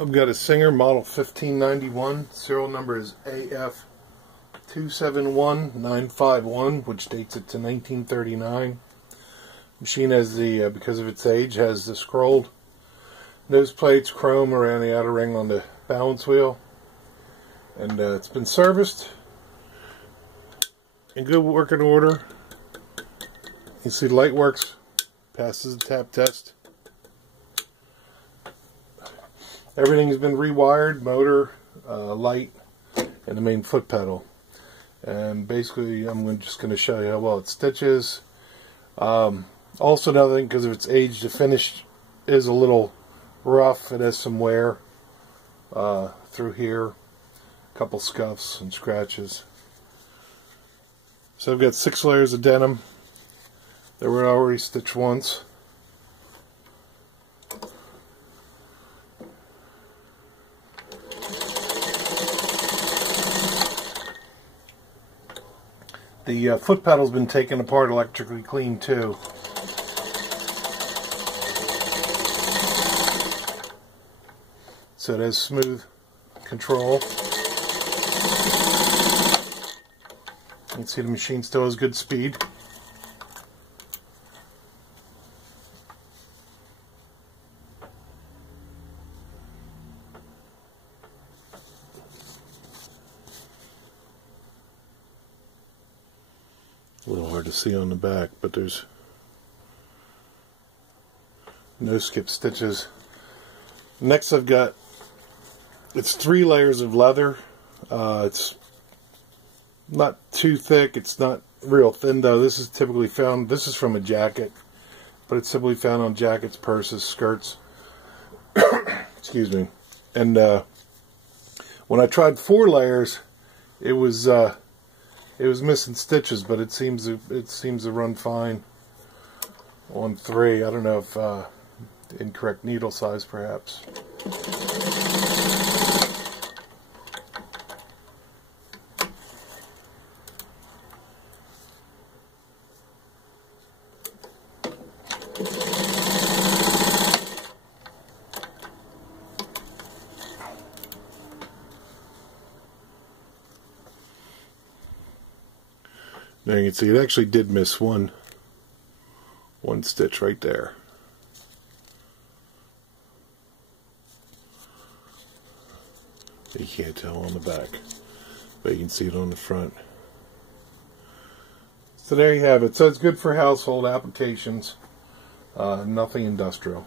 I've got a Singer model 1591. Serial number is AF271951, which dates it to 1939. Machine has the, because of its age, has the scrolled nose plates, chrome around the outer ring on the balance wheel. And it's been serviced in good working order. You see the light works, passes the tap test. Everything has been rewired, motor, light, and the main foot pedal. And basically I'm just going to show you how well it stitches. Also another thing, because of its age, the finish is a little rough. It has some wear through here, a couple scuffs and scratches. So I've got 6 layers of denim. They were already stitched once. The foot pedal's been taken apart, electrically cleaned too. So it has smooth control. You can see the machine still has good speed. A little hard to see on the back, but there's no skip stitches. Next I've got, it's 3 layers of leather. It's not too thick, it's not real thin though. This is typically found, this is from a jacket, but it's typically found on jackets, purses, skirts. Excuse me. And when I tried 4 layers, it was missing stitches, but it seems to run fine on 3. I don't know if incorrect needle size perhaps. Now you can see it actually did miss one stitch right there. You can't tell on the back, but you can see it on the front. So there you have it. So it's good for household applications, nothing industrial.